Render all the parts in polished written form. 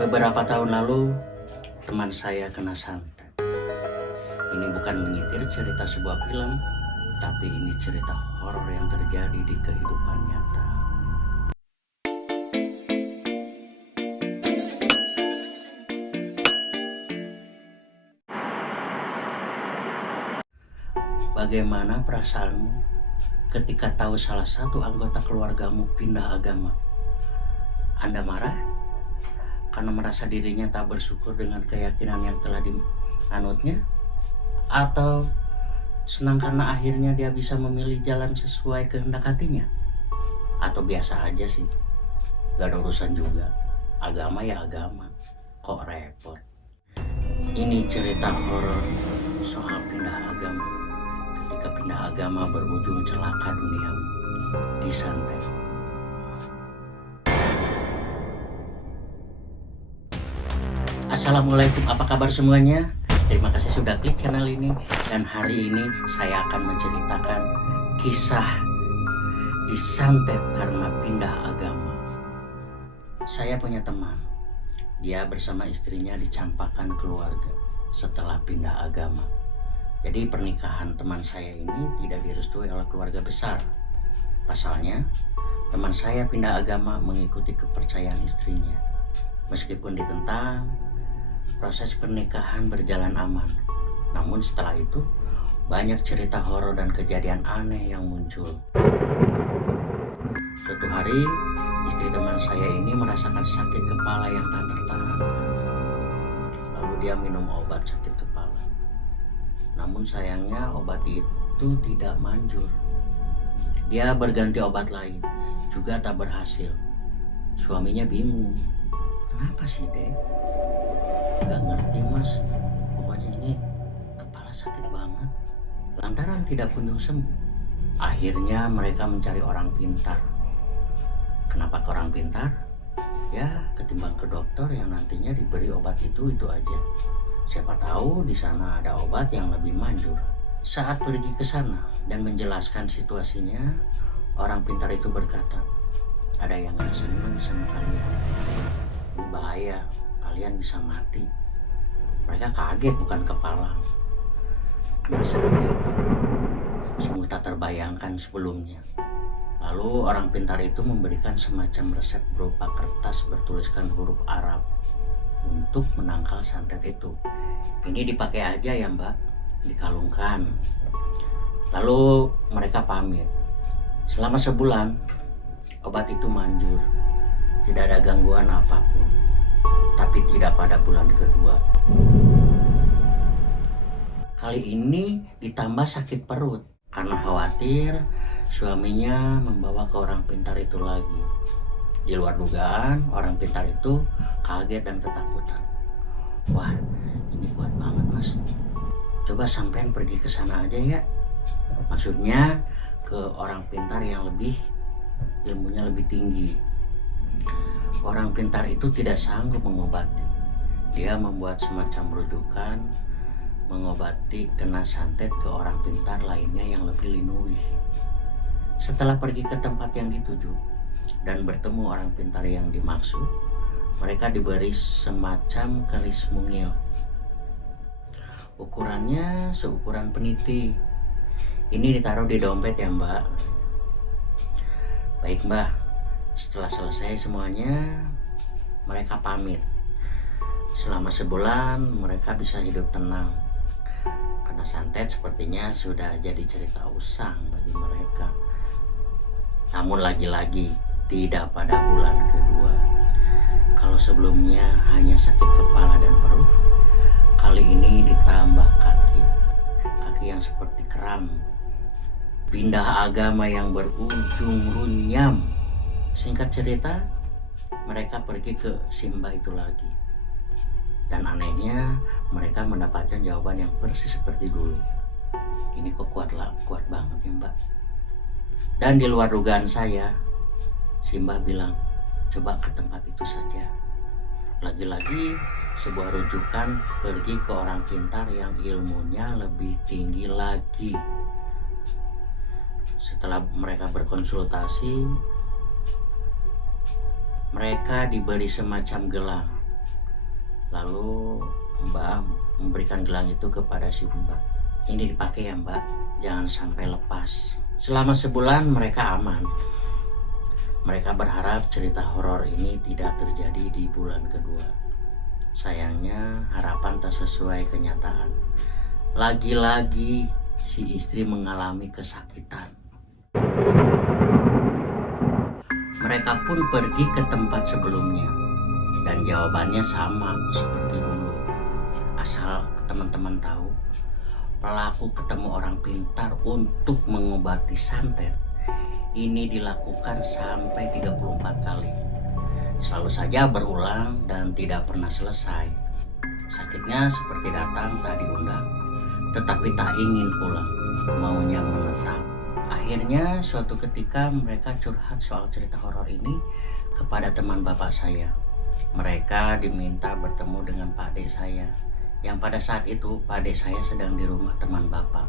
Beberapa tahun lalu, teman saya kena santet. Ini bukan menyitir cerita sebuah film, tapi ini cerita horor yang terjadi di kehidupan nyata. Bagaimana perasaanmu ketika tahu salah satu anggota keluargamu pindah agama? Anda marah karena merasa dirinya tak bersyukur dengan keyakinan yang telah dianutnya? Atau senang karena akhirnya dia bisa memilih jalan sesuai kehendak hatinya? Atau biasa aja sih, gak ada urusan juga, agama ya agama, kok repot? Ini cerita horor soal pindah agama. Ketika pindah agama berujung celaka duniawi, disantet. Assalamualaikum, apa kabar semuanya? Terima kasih sudah klik channel ini. Dan hari ini saya akan menceritakan kisah disantet karena pindah agama. Saya punya teman. Dia bersama istrinya dicampakkan keluarga setelah pindah agama. Jadi pernikahan teman saya ini tidak direstui oleh keluarga besar. Pasalnya, teman saya pindah agama mengikuti kepercayaan istrinya. Meskipun ditentang, proses pernikahan berjalan aman. Namun setelah itu, banyak cerita horor dan kejadian aneh yang muncul. Suatu hari, istri teman saya ini merasakan sakit kepala yang tak tertahankan. Lalu dia minum obat sakit kepala. Namun sayangnya obat itu tidak manjur. Dia berganti obat lain, juga tak berhasil. Suaminya bingung. Kenapa sih, Dek? Gak ngerti, Mas. Pokoknya ini kepala sakit banget. Lantaran tidak kunjung sembuh. Akhirnya mereka mencari orang pintar. Kenapa ke orang pintar? Ya, ketimbang ke dokter yang nantinya diberi obat itu aja. Siapa tahu di sana ada obat yang lebih manjur. Saat pergi ke sana dan menjelaskan situasinya, orang pintar itu berkata, ada yang gak senang sama kalian. Ini bahaya, kalian bisa mati. Mereka kaget bukan kepala. Kena santet. Sungguh tak terbayangkan sebelumnya. Lalu orang pintar itu memberikan semacam resep berupa kertas bertuliskan huruf Arab untuk menangkal santet itu. Ini dipakai aja ya, Mbak, dikalungkan. Lalu mereka pamit. Selama sebulan, obat itu manjur. Tidak ada gangguan apapun. Tapi tidak pada bulan kedua. Kali ini ditambah sakit perut karena khawatir suaminya membawa ke orang pintar itu lagi. Di luar dugaan, orang pintar itu kaget dan ketakutan. Wah, ini kuat banget, Mas. Coba sampean pergi ke sana aja ya. Maksudnya ke orang pintar yang ilmunya lebih tinggi. Orang pintar itu tidak sanggup mengobati. Dia membuat semacam rujukan mengobati kena santet ke orang pintar lainnya yang lebih linuih. Setelah pergi ke tempat yang dituju dan bertemu orang pintar yang dimaksud, mereka diberi semacam keris mungil. Ukurannya seukuran peniti. Ini ditaruh di dompet ya, Mbak. Baik, Mbak. Setelah selesai semuanya, mereka pamit. Selama sebulan mereka bisa hidup tenang. Karena santet sepertinya sudah jadi cerita usang bagi mereka. Namun lagi-lagi tidak pada bulan kedua. Kalau sebelumnya hanya sakit kepala dan perut, kali ini ditambah kaki. Kaki yang seperti kram. Pindah agama yang berujung runyam. Singkat cerita, mereka pergi ke Simba itu lagi. Dan anehnya, mereka mendapatkan jawaban yang persis seperti dulu. Ini kok kuat banget ya, Mbak. Dan di luar dugaan saya, Simba bilang, coba ke tempat itu saja. Lagi-lagi sebuah rujukan pergi ke orang pintar yang ilmunya lebih tinggi lagi. Setelah mereka berkonsultasi, mereka diberi semacam gelang Lalu Mbak memberikan gelang itu kepada si Mbak. Ini dipakai ya Mbak, jangan sampai lepas. Selama sebulan mereka aman. Mereka berharap cerita horor ini tidak terjadi di bulan kedua. Sayangnya harapan tak sesuai kenyataan. Lagi-lagi si istri mengalami kesakitan. Mereka pun pergi ke tempat sebelumnya dan jawabannya sama seperti dulu. Asal teman-teman tahu, pelaku ketemu orang pintar untuk mengobati santet. Ini dilakukan sampai 34 kali. Selalu saja berulang dan tidak pernah selesai. Sakitnya seperti datang tak diundang, tetapi tak ingin pulang, maunya menetap. Akhirnya suatu ketika mereka curhat soal cerita horor ini kepada teman bapak saya. Mereka diminta bertemu dengan Pak Dek saya, yang pada saat itu Pak Dek saya sedang di rumah teman bapak.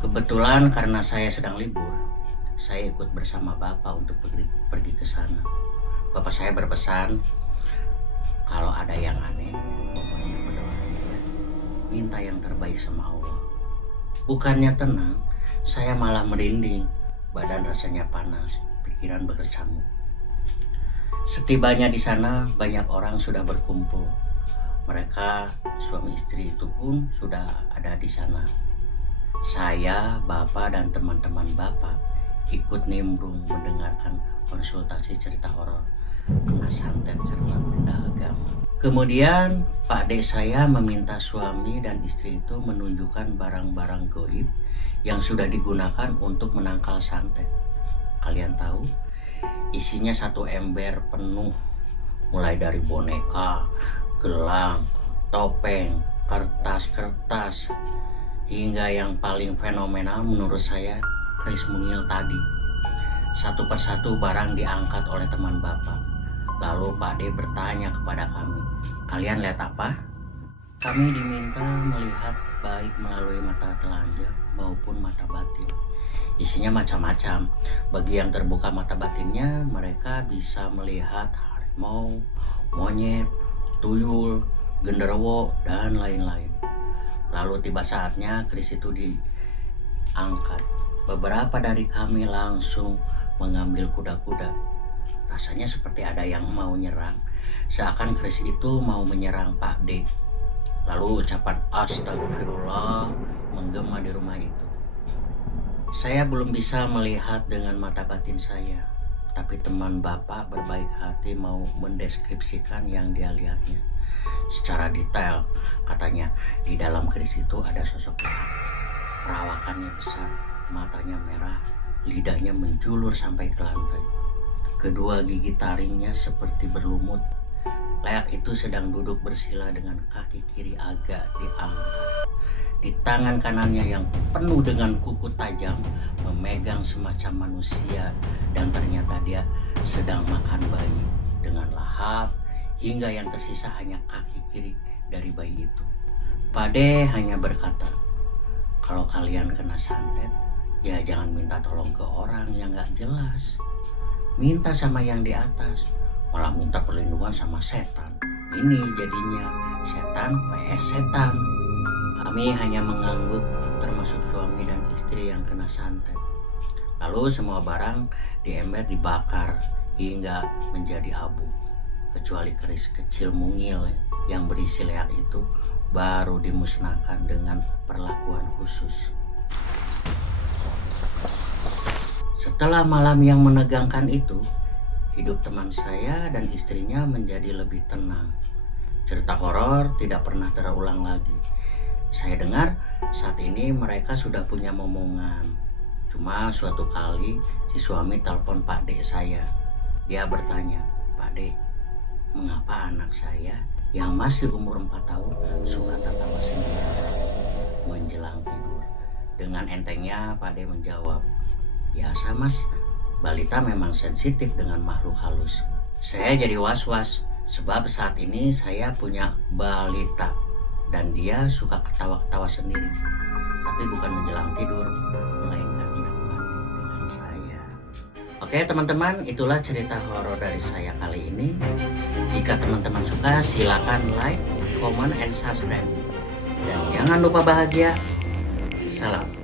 Kebetulan karena saya sedang libur, saya ikut bersama bapak untuk pergi ke sana. Bapak saya berpesan, kalau ada yang aneh, pokoknya berdoa aja, minta yang terbaik sama Allah. Bukannya tenang, saya malah merinding, badan rasanya panas, pikiran berkecamuk. Setibanya di sana, banyak orang sudah berkumpul. Mereka, suami istri itu pun sudah ada di sana. Saya, bapak, dan teman-teman bapak ikut nimbrung mendengarkan konsultasi cerita horor kena santet karena benda agama. Kemudian Pak Dek saya meminta suami dan istri itu menunjukkan barang-barang goib yang sudah digunakan untuk menangkal santet. Kalian tahu, isinya satu ember penuh, mulai dari boneka, gelang, topeng, kertas-kertas, hingga yang paling fenomenal menurut saya, keris mungil tadi. Satu persatu barang diangkat oleh teman bapak. Lalu Pak D bertanya kepada kami, kalian lihat apa? Kami diminta melihat baik melalui mata telanjang maupun mata batin. Isinya macam-macam. Bagi yang terbuka mata batinnya, mereka bisa melihat harimau, monyet, tuyul, genderuwo, dan lain-lain. Lalu tiba saatnya keris itu diangkat. Beberapa dari kami langsung mengambil kuda-kuda. Rasanya seperti ada yang mau nyerang, seakan keris itu mau menyerang Pak D. Lalu ucapan astagfirullah menggema di rumah itu. Saya belum bisa melihat dengan mata batin saya, tapi teman bapak berbaik hati mau mendeskripsikan yang dia lihatnya secara detail. Katanya di dalam keris itu ada sosok leak. Perawakannya besar, matanya merah, lidahnya menjulur sampai ke lantai. Kedua gigi taringnya seperti berlumut. Leak itu sedang duduk bersila dengan kaki kiri agak diangkat. Di tangan kanannya yang penuh dengan kuku tajam memegang semacam manusia, dan ternyata dia sedang makan bayi dengan lahap, hingga yang tersisa hanya kaki kiri dari bayi itu. Pade hanya berkata, kalau kalian kena santet, ya jangan minta tolong ke orang yang gak jelas. Minta sama yang di atas, malah minta perlindungan sama setan. Ini jadinya setan vs setan. Kami hanya mengangguk, termasuk suami dan istri yang kena santet. Lalu semua barang di ember dibakar hingga menjadi abu, kecuali keris kecil mungil yang berisi leak itu baru dimusnahkan dengan perlakuan khusus. Setelah malam yang menegangkan itu, hidup teman saya dan istrinya menjadi lebih tenang. Cerita horor tidak pernah terulang lagi. Saya dengar saat ini mereka sudah punya momongan. Cuma suatu kali si suami telepon Pak D saya. Dia bertanya, Pak D, mengapa anak saya yang masih umur 4 tahun suka tertawa sendiri menjelang tidur? Dengan entengnya Pak D menjawab, biasa mas, balita memang sensitif dengan makhluk halus. Saya jadi was-was, sebab saat ini saya punya balita dan dia suka ketawa-ketawa sendiri. Tapi bukan menjelang tidur, melainkan hendak mandi dengan saya. Oke teman-teman, itulah cerita horor dari saya kali ini. Jika teman-teman suka, silakan like, comment, and subscribe. Dan jangan lupa bahagia. Salam.